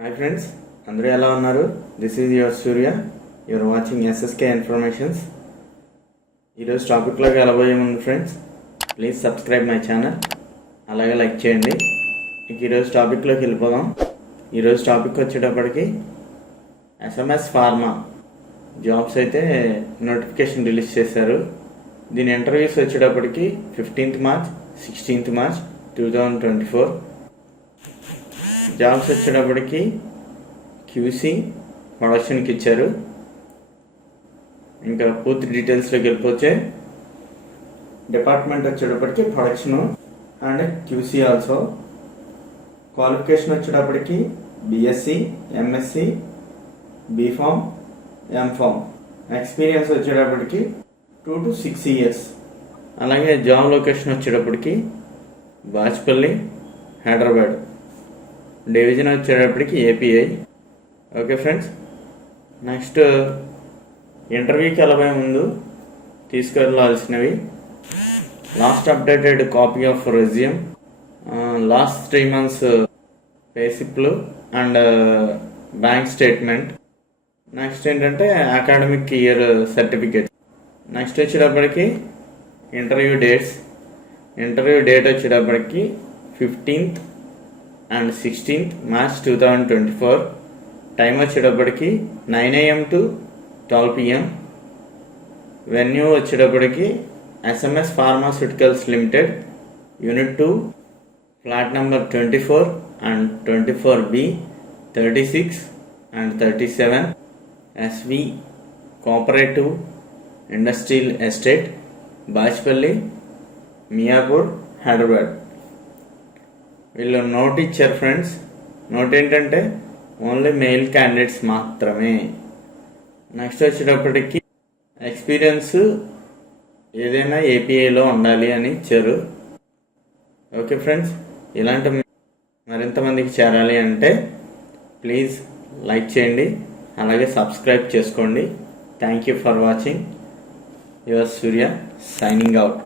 Hi friends, అందరూ ఎలా ఉన్నారు? This is your Surya. You're watching SSK informations. ఈరోజు టాపిక్లోకి వెళ్ళబోయే ముందు friends, please subscribe my channel, అలాగే లైక్ చేయండి. ఇక ఈరోజు టాపిక్లోకి వెళ్ళిపోదాం. ఈరోజు టాపిక్ వచ్చేటప్పటికి ఎస్ఎంఎస్ ఫార్మా జాబ్స్ అయితే నోటిఫికేషన్ రిలీజ్ చేశారు. దీని ఇంటర్వ్యూస్ వచ్చేటప్పటికి 15th March 16th March 2024. Jobs వచ్చేటప్పటికి క్యూసీ ప్రొడక్షన్కి ఇచ్చారు. ఇంకా పూర్తి డీటెయిల్స్లోకి వెళ్ళిపోతే డిపార్ట్మెంట్ వచ్చేటప్పటికి production and QC also. Qualification వచ్చేటప్పటికి BSc, MSc, BPharm, MPharm. Experience వచ్చేటప్పటికి 2 to 6 years. అలాగే జాబ్ లొకేషన్ వచ్చేటప్పటికి బాచ్పల్లి, హైదరాబాద్. డివిజన్ వచ్చేటప్పటికి ఏపీఐ. ఓకే ఫ్రెండ్స్, నెక్స్ట్ ఇంటర్వ్యూకి వెళ్ళబోయే ముందు తీసుకెళ్లాల్సినవి: last updated copy of resume, last 3 months పేసిప్లు అండ్ బ్యాంక్ స్టేట్మెంట్. నెక్స్ట్ ఏంటంటే అకాడమిక్ ఇయర్ సర్టిఫికేట్. నెక్స్ట్ వచ్చేటప్పటికి ఇంటర్వ్యూ డేట్స్. ఇంటర్వ్యూ డేట్ వచ్చేటప్పటికి 15th and 16th March 2024. Time వచ్చేటప్పటికి 9 AM to 12 PM. వెన్యూ వచ్చేటప్పటికి SMS pharmaceuticals limited, unit 2, flat number 24 and 24B, 36 and 37, SV cooperative industrial estate, Bachupally, Miyapur, Hyderabad. వీళ్ళు note ఇచ్చారు friends. Note ఏంటంటే only mail candidates మాత్రమే. Next వచ్చేటప్పటికి experience ఏదైనా ఏపీఐలో ఉండాలి అని ఇచ్చారు. ఓకే ఫ్రెండ్స్, ఇలాంటి మరింత మందికి చేరాలి అంటే ప్లీజ్ లైక్ చేయండి, అలాగే సబ్స్క్రైబ్ చేసుకోండి. Thank you for watching. Your Surya signing out.